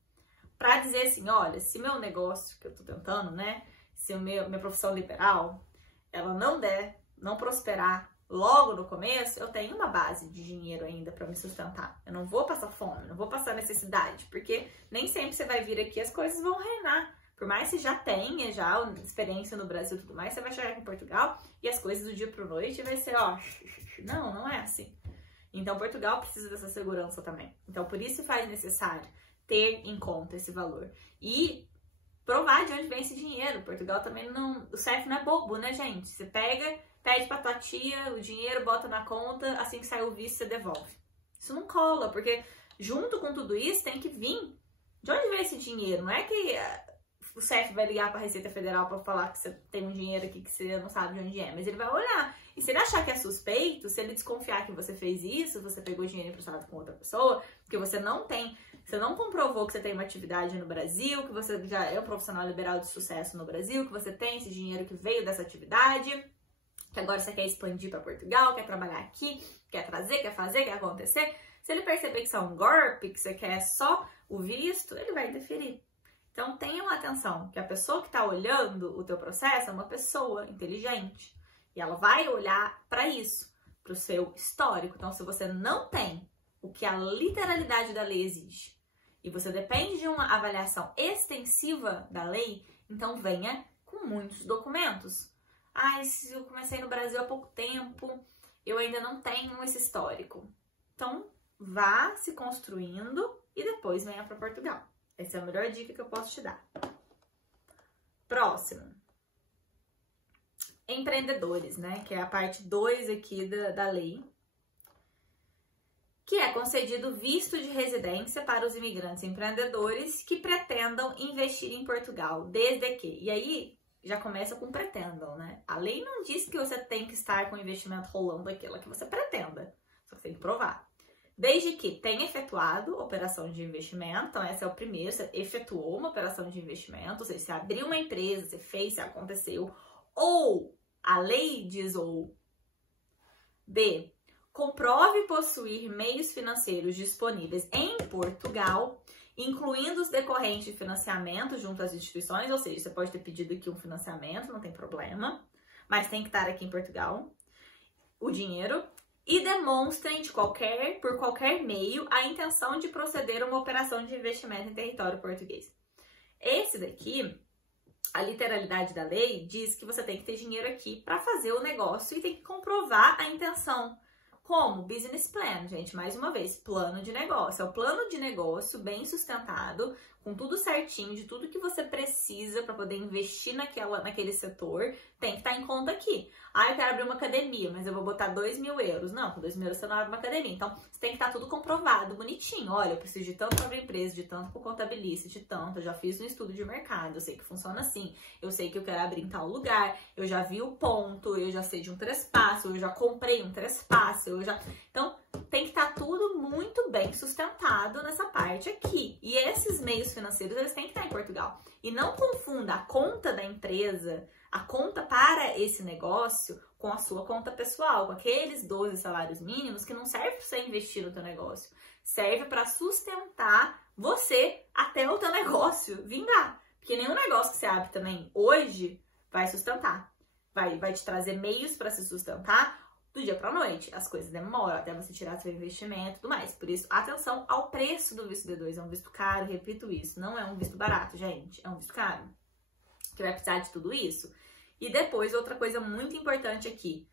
pra dizer assim, olha, se meu negócio, que eu tô tentando, né, se minha profissão liberal, ela não prosperar logo no começo, eu tenho uma base de dinheiro ainda para me sustentar. Eu não vou passar fome, não vou passar necessidade, porque nem sempre você vai vir aqui as coisas vão reinar. Por mais que você já tenha experiência no Brasil e tudo mais, você vai chegar aqui em Portugal e as coisas do dia para noite vai ser, ó, não é assim. Então, Portugal precisa dessa segurança também. Então, por isso faz necessário ter em conta esse valor. E provar de onde vem esse dinheiro. Portugal também não... O CEF não é bobo, né, gente? Você pede pra tua tia o dinheiro, bota na conta, assim que sai o visto, você devolve. Isso não cola, porque junto com tudo isso tem que vir. De onde vem esse dinheiro? Não é que o CEF vai ligar pra Receita Federal pra falar que você tem um dinheiro aqui que você não sabe de onde é, mas ele vai olhar. E se ele achar que é suspeito, se ele desconfiar que você fez isso, você pegou dinheiro emprestado com outra pessoa, que você não comprovou que você tem uma atividade no Brasil, que você já é um profissional liberal de sucesso no Brasil, que você tem esse dinheiro que veio dessa atividade, que agora você quer expandir para Portugal, quer trabalhar aqui, quer trazer, quer fazer, quer acontecer. Se ele perceber que isso é um golpe, que você quer só o visto, ele vai interferir. Então tenham atenção, que a pessoa que está olhando o teu processo é uma pessoa inteligente. E ela vai olhar para isso, para o seu histórico. Então, se você não tem o que a literalidade da lei exige, e você depende de uma avaliação extensiva da lei, então venha com muitos documentos. Se eu comecei no Brasil há pouco tempo, eu ainda não tenho esse histórico. Então, vá se construindo e depois venha para Portugal. Essa é a melhor dica que eu posso te dar. Próximo. Empreendedores, né? Que é a parte 2 aqui da lei. Que é concedido visto de residência para os imigrantes empreendedores que pretendam investir em Portugal, desde que... E aí, já começa com pretendam, né? A lei não diz que você tem que estar com o investimento rolando aquilo que você pretenda. Só que você tem que provar. desde que tenha efetuado operação de investimento. Então, esse é o primeiro, você efetuou uma operação de investimento, ou seja, você abriu uma empresa, você fez, você aconteceu, ou a lei diz ou. B, comprove possuir meios financeiros disponíveis em Portugal, incluindo os decorrentes de financiamento junto às instituições, ou seja, você pode ter pedido aqui um financiamento, não tem problema, mas tem que estar aqui em Portugal, o dinheiro, e demonstrem por qualquer meio a intenção de proceder a uma operação de investimento em território português. Esse daqui, a literalidade da lei diz que você tem que ter dinheiro aqui para fazer o negócio e tem que comprovar a intenção. Como? Business plan, gente, mais uma vez, plano de negócio. É o plano de negócio bem sustentado, com tudo certinho, de tudo que você precisa para poder investir naquele setor, tem que estar em conta aqui. Ah, eu quero abrir uma academia, mas eu vou botar 2.000 euros. Não, com 2.000 euros você não abre uma academia. Então, você tem que estar tudo comprovado, bonitinho. Olha, eu preciso de tanto para abrir empresa, de tanto para o contabilista, de tanto. Eu já fiz um estudo de mercado, eu sei que funciona assim. Eu sei que eu quero abrir em tal lugar, eu já vi o ponto, eu já sei de um trespasso, eu já comprei um trespasso, Então, tem que estar tudo muito bem sustentado nessa parte aqui. E esses meios financeiros, eles têm que estar em Portugal. E não confunda a conta da empresa, a conta para esse negócio, com a sua conta pessoal, com aqueles 12 salários mínimos que não serve para você investir no teu negócio. Serve para sustentar você até o teu negócio vingar. Porque nenhum negócio que você abre também hoje vai sustentar. Vai te trazer meios para se sustentar do dia para a noite. As coisas demoram até você tirar seu investimento e tudo mais. Por isso, atenção ao preço do visto D2. É um visto caro, repito isso. Não é um visto barato, gente. É um visto caro. Que vai precisar de tudo isso. E depois, outra coisa muito importante aqui.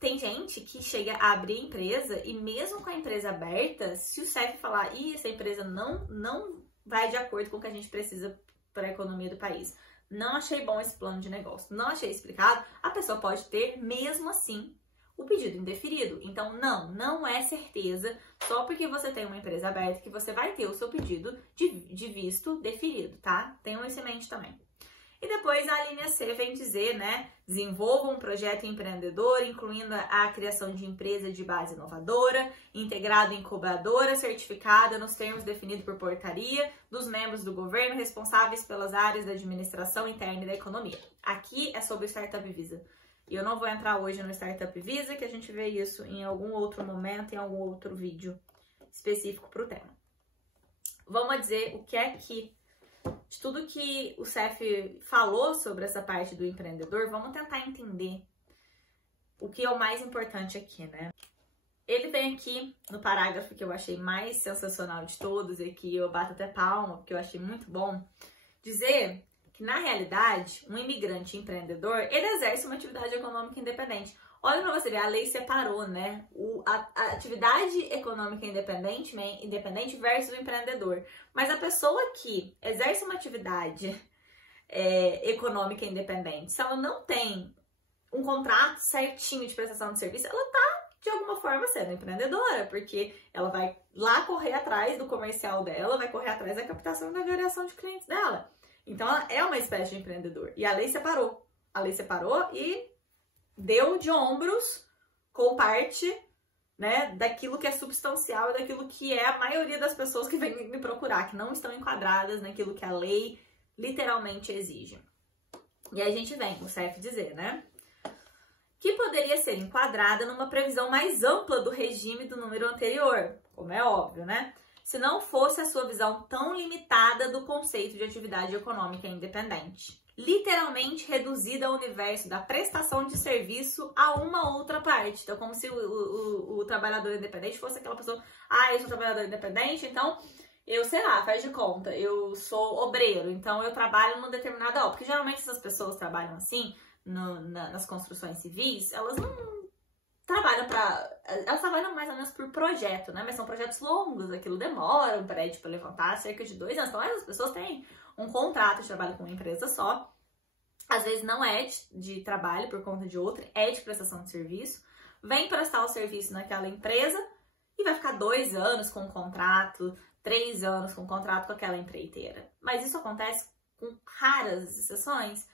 Tem gente que chega a abrir empresa e mesmo com a empresa aberta, se o CEF falar, essa empresa não vai de acordo com o que a gente precisa para a economia do país. Não achei bom esse plano de negócio. Não achei explicado. A pessoa pode ter, mesmo assim, o pedido indeferido. Então, não é certeza só porque você tem uma empresa aberta que você vai ter o seu pedido de visto deferido, tá? Tenham isso em mente também. E depois a linha C vem dizer, né? Desenvolva um projeto empreendedor, incluindo a criação de empresa de base inovadora, integrado em incubadora, certificada nos termos definidos por portaria dos membros do governo responsáveis pelas áreas da administração interna e da economia. Aqui é sobre o Startup Visa. E eu não vou entrar hoje no Startup Visa, que a gente vê isso em algum outro momento, em algum outro vídeo específico para o tema. Vamos dizer o que é que, de tudo que o CEF falou sobre essa parte do empreendedor, vamos tentar entender o que é o mais importante aqui, né? Ele vem aqui no parágrafo que eu achei mais sensacional de todos, e que eu bato até palma, porque eu achei muito bom, dizer que, na realidade, um imigrante empreendedor, ele exerce uma atividade econômica independente. Olha pra você ver, a lei separou, né? A atividade econômica independente versus o empreendedor. Mas a pessoa que exerce uma atividade econômica independente, se ela não tem um contrato certinho de prestação de serviço, ela tá, de alguma forma, sendo empreendedora, porque ela vai lá correr atrás do comercial dela, vai correr atrás da captação e da variação de clientes dela. Então, ela é uma espécie de empreendedor. E a lei separou. A lei separou e deu de ombros com parte, né, daquilo que é substancial e daquilo que é a maioria das pessoas que vêm me procurar, que não estão enquadradas naquilo que a lei literalmente exige. E aí a gente vem, o CEF dizer, né, que poderia ser enquadrada numa previsão mais ampla do regime do número anterior, como é óbvio, né? Se não fosse a sua visão tão limitada do conceito de atividade econômica independente. Literalmente reduzida ao universo da prestação de serviço a uma outra parte. Então, como se o trabalhador independente fosse aquela pessoa, eu sou trabalhador independente, então eu, sei lá, faz de conta, eu sou obreiro, então eu trabalho numa determinada obra. Porque geralmente essas pessoas trabalham assim, nas construções civis, elas não trabalham elas trabalham mais ou menos por projeto, né? Mas são projetos longos, aquilo demora um prédio para levantar cerca de 2 anos. Então, essas pessoas têm um contrato de trabalho com uma empresa só. Às vezes não é de trabalho por conta de outra, é de prestação de serviço. Vem prestar o serviço naquela empresa e vai ficar 2 anos com contrato, 3 anos com contrato com aquela empreiteira. Mas isso acontece com raras exceções.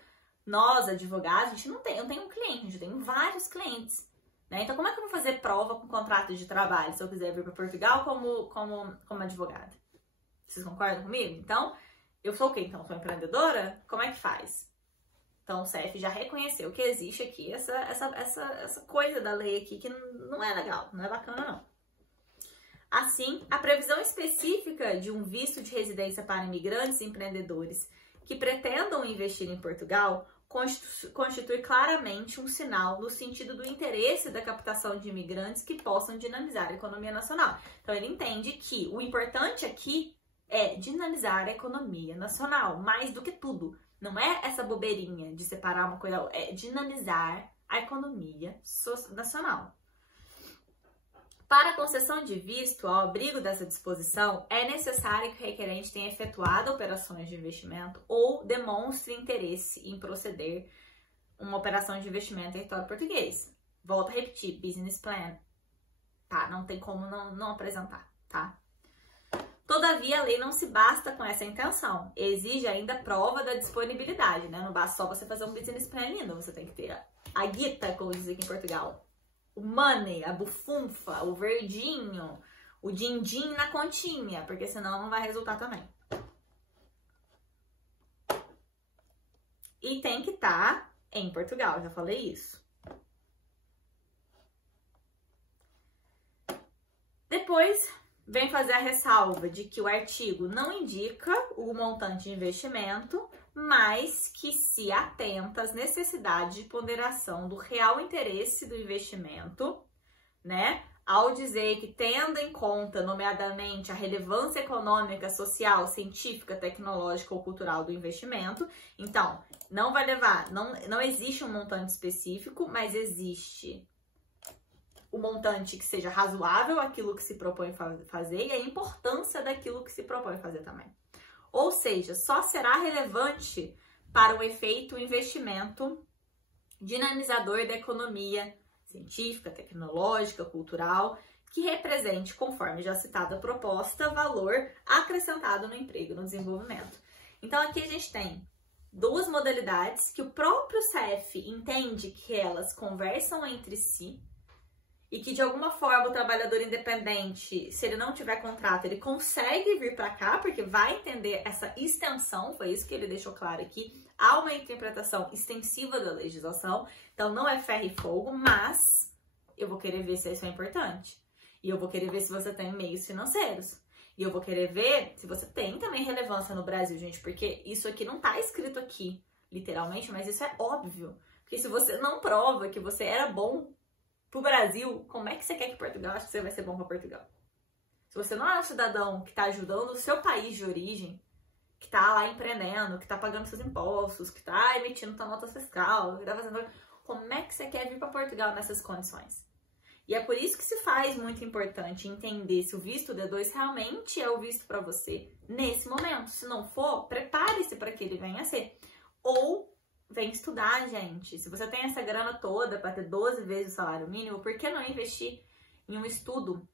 Nós, advogados, a gente não tem. Eu tenho um cliente, a gente tem vários clientes. né? Então, como é que eu vou fazer prova com contrato de trabalho se eu quiser vir para Portugal como advogada? Vocês concordam comigo? Então, eu sou o quê? Então, sou empreendedora? Como é que faz? Então, o CEF já reconheceu que existe aqui essa coisa da lei aqui que não é legal, não é bacana, não. Assim, a previsão específica de um visto de residência para imigrantes e empreendedores que pretendam investir em Portugal constitui claramente um sinal no sentido do interesse da captação de imigrantes que possam dinamizar a economia nacional. Então, ele entende que o importante aqui é dinamizar a economia nacional, mais do que tudo. Não é essa bobeirinha de separar uma coisa, é dinamizar a economia nacional. Para a concessão de visto ao abrigo dessa disposição, é necessário que o requerente tenha efetuado operações de investimento ou demonstre interesse em proceder uma operação de investimento em território português. Volto a repetir, business plan. Tá, não tem como não apresentar, tá? Todavia, a lei não se basta com essa intenção. Exige ainda prova da disponibilidade, né? Não basta só você fazer um business plan ainda, você tem que ter a guita, como dizem aqui em Portugal. O money, a bufunfa, o verdinho, o din-din na continha, porque senão não vai resultar também. E tem que estar em Portugal, já falei isso. Depois, vem fazer a ressalva de que o artigo não indica o montante de investimento, mas que se atenta às necessidades de ponderação do real interesse do investimento, né? Ao dizer que, tendo em conta, nomeadamente, a relevância econômica, social, científica, tecnológica ou cultural do investimento, então, não vai levar, não existe um montante específico, mas existe o montante que seja razoável àquilo que se propõe fazer e a importância daquilo que se propõe fazer também. Ou seja, só será relevante para o efeito investimento dinamizador da economia científica, tecnológica, cultural, que represente, conforme já citada a proposta, valor acrescentado no emprego e no desenvolvimento. Então, aqui a gente tem duas modalidades que o próprio CEF entende que elas conversam entre si, e que de alguma forma o trabalhador independente, se ele não tiver contrato, ele consegue vir para cá, porque vai entender essa extensão, foi isso que ele deixou claro aqui, há uma interpretação extensiva da legislação, então não é ferro e fogo, mas eu vou querer ver se isso é importante, e eu vou querer ver se você tem meios financeiros, e eu vou querer ver se você tem também relevância no Brasil, gente, porque isso aqui não tá escrito aqui, literalmente, mas isso é óbvio, porque se você não prova que você era bom pro Brasil, como é que você quer que Portugal ache que você vai ser bom para Portugal? Se você não é um cidadão que está ajudando o seu país de origem, que está lá empreendendo, que está pagando seus impostos, que está emitindo sua nota fiscal, que está fazendo... Como é que você quer vir para Portugal nessas condições? E é por isso que se faz muito importante entender se o visto D2 realmente é o visto para você nesse momento. Se não for, prepare-se para que ele venha a ser. Ou vem estudar, gente. Se você tem essa grana toda para ter 12 vezes o salário mínimo, por que não investir em um estudo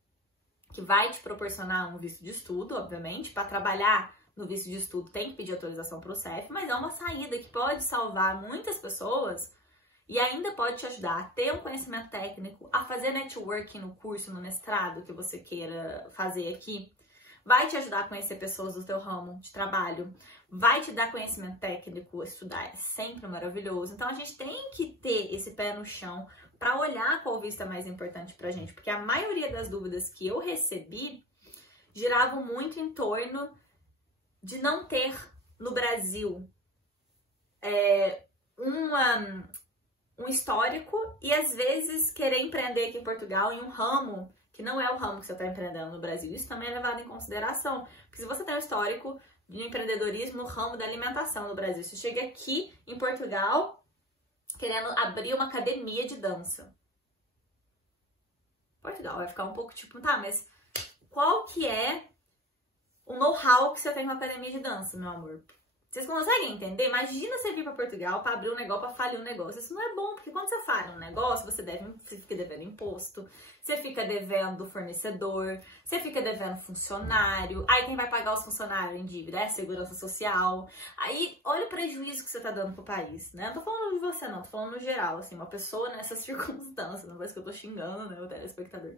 que vai te proporcionar um visto de estudo, obviamente, para trabalhar no visto de estudo tem que pedir autorização para o CEF, mas é uma saída que pode salvar muitas pessoas e ainda pode te ajudar a ter um conhecimento técnico, a fazer networking no curso, no mestrado que você queira fazer aqui. Vai te ajudar a conhecer pessoas do teu ramo de trabalho, vai te dar conhecimento técnico, estudar é sempre maravilhoso. Então, a gente tem que ter esse pé no chão para olhar qual visto é mais importante pra gente, porque a maioria das dúvidas que eu recebi giravam muito em torno de não ter no Brasil um histórico e, às vezes, querer empreender aqui em Portugal em um ramo que não é o ramo que você está empreendendo no Brasil. Isso também é levado em consideração. Porque se você tem um histórico de empreendedorismo no ramo da alimentação no Brasil, você chega aqui em Portugal querendo abrir uma academia de dança. Portugal vai ficar um pouco tipo, tá, mas qual que é o know-how que você tem com a academia de dança, meu amor? Vocês conseguem entender? Imagina você vir para Portugal para abrir um negócio, para falir um negócio. Isso não é bom, porque quando você falha um negócio, você fica devendo imposto, você fica devendo fornecedor, você fica devendo funcionário. Aí quem vai pagar os funcionários em dívida é a segurança social. Aí olha o prejuízo que você tá dando pro país, né? Não tô falando de você não, tô falando no geral, assim, uma pessoa nessas circunstâncias, não parece que eu tô xingando, né, o telespectador.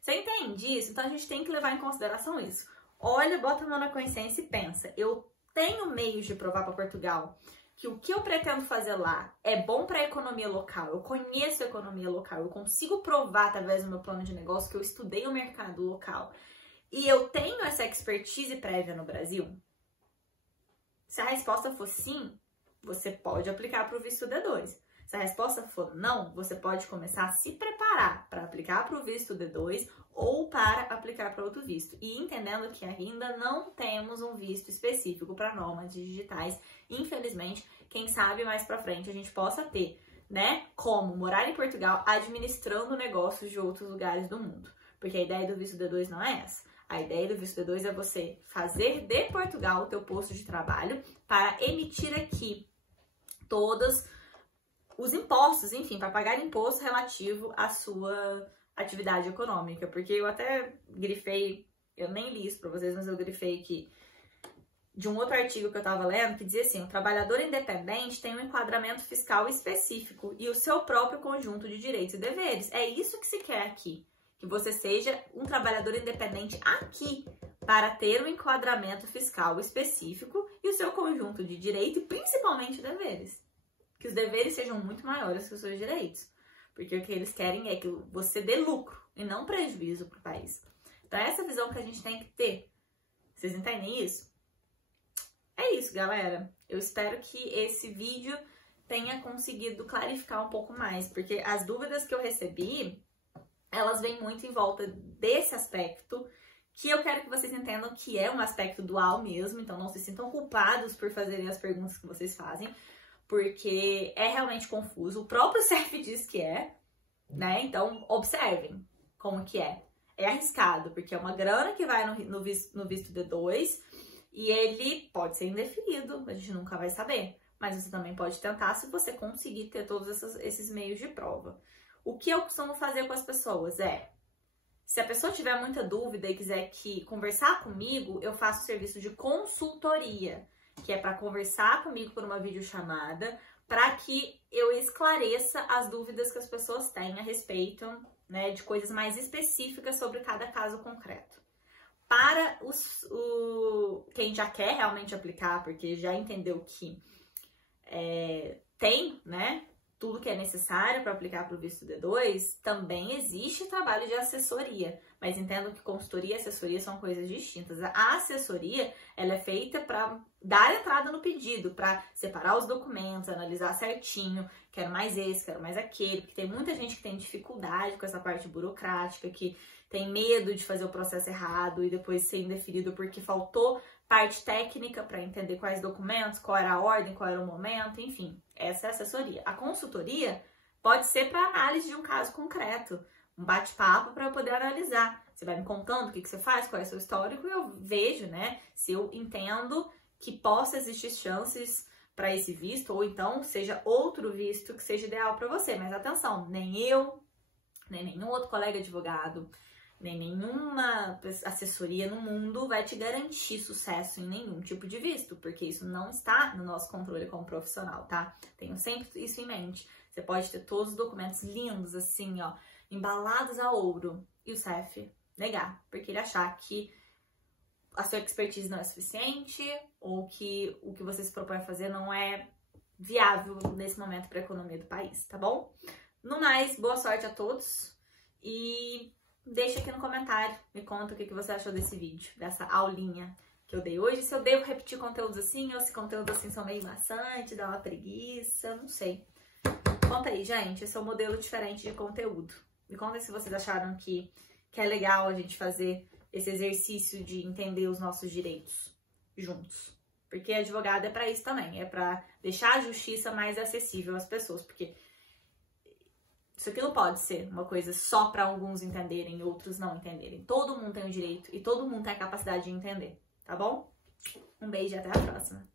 Você entende isso? Então a gente tem que levar em consideração isso. Olha, bota a mão na consciência e pensa, eu tenho meios de provar para Portugal que o que eu pretendo fazer lá é bom para a economia local, eu conheço a economia local, eu consigo provar através do meu plano de negócio que eu estudei o mercado local e eu tenho essa expertise prévia no Brasil? Se a resposta for sim, você pode aplicar para o visto D2. Se a resposta for não, você pode começar a se preparar para aplicar para o visto D2 ou para aplicar para outro visto. E entendendo que ainda não temos um visto específico para nômades digitais. Infelizmente, quem sabe mais para frente a gente possa ter, né, como morar em Portugal administrando negócios de outros lugares do mundo. Porque a ideia do visto D2 não é essa. A ideia do visto D2 é você fazer de Portugal o teu posto de trabalho para emitir aqui todos os impostos, enfim, para pagar imposto relativo à sua atividade econômica. Porque eu até grifei, eu nem li isso para vocês, mas eu grifei aqui de um outro artigo que eu estava lendo, que dizia assim, o trabalhador independente tem um enquadramento fiscal específico e o seu próprio conjunto de direitos e deveres. É isso que se quer aqui, que você seja um trabalhador independente aqui, para ter um enquadramento fiscal específico e o seu conjunto de direitos e principalmente deveres. Que os deveres sejam muito maiores que os seus direitos. Porque o que eles querem é que você dê lucro e não prejuízo para o país. Então, é essa visão que a gente tem que ter. Vocês entendem isso? É isso, galera. Eu espero que esse vídeo tenha conseguido clarificar um pouco mais. Porque as dúvidas que eu recebi, elas vêm muito em volta desse aspecto, que eu quero que vocês entendam que é um aspecto dual mesmo. Então, não se sintam culpados por fazerem as perguntas que vocês fazem, porque é realmente confuso. O próprio CEF diz que é, né? Então, observem como que é. É arriscado, porque é uma grana que vai no visto D2 e ele pode ser indefinido, a gente nunca vai saber. Mas você também pode tentar se você conseguir ter todos esses meios de prova. O que eu costumo fazer com as pessoas é, se a pessoa tiver muita dúvida e quiser conversar comigo, eu faço serviço de consultoria, que é para conversar comigo por uma videochamada, para que eu esclareça as dúvidas que as pessoas têm a respeito, né, de coisas mais específicas sobre cada caso concreto. Para quem já quer realmente aplicar, porque já entendeu que tem, né, tudo que é necessário para aplicar para o visto D2, também existe trabalho de assessoria. Mas entendo que consultoria e assessoria são coisas distintas. A assessoria, ela é feita para dar entrada no pedido, para separar os documentos, analisar certinho, quero mais esse, quero mais aquele, porque tem muita gente que tem dificuldade com essa parte burocrática, que tem medo de fazer o processo errado e depois ser indeferido porque faltou parte técnica para entender quais documentos, qual era a ordem, qual era o momento, enfim, essa é a assessoria. A consultoria pode ser para análise de um caso concreto, um bate-papo para eu poder analisar. Você vai me contando o que você faz, qual é o seu histórico, e eu vejo, né, se eu entendo que possa existir chances para esse visto, ou então seja outro visto que seja ideal para você. Mas atenção, nem eu, nem nenhum outro colega advogado, nem nenhuma assessoria no mundo vai te garantir sucesso em nenhum tipo de visto, porque isso não está no nosso controle como profissional, tá? Tenham sempre isso em mente. Você pode ter todos os documentos lindos, assim, ó, embalados a ouro, e o CEF negar, porque ele achar que a sua expertise não é suficiente, ou que o que você se propõe a fazer não é viável nesse momento para a economia do país, tá bom? No mais, boa sorte a todos, e deixa aqui no comentário, me conta o que você achou desse vídeo, dessa aulinha que eu dei hoje. Se eu devo repetir conteúdos assim, ou se conteúdos assim são meio maçantes, dá uma preguiça, não sei. Conta aí, gente, esse é um modelo diferente de conteúdo. Me conta se vocês acharam que é legal a gente fazer esse exercício de entender os nossos direitos juntos. Porque advogado é para isso também, é para deixar a justiça mais acessível às pessoas, porque isso aqui não pode ser uma coisa só para alguns entenderem e outros não entenderem. Todo mundo tem o direito e todo mundo tem a capacidade de entender, tá bom? Um beijo e até a próxima.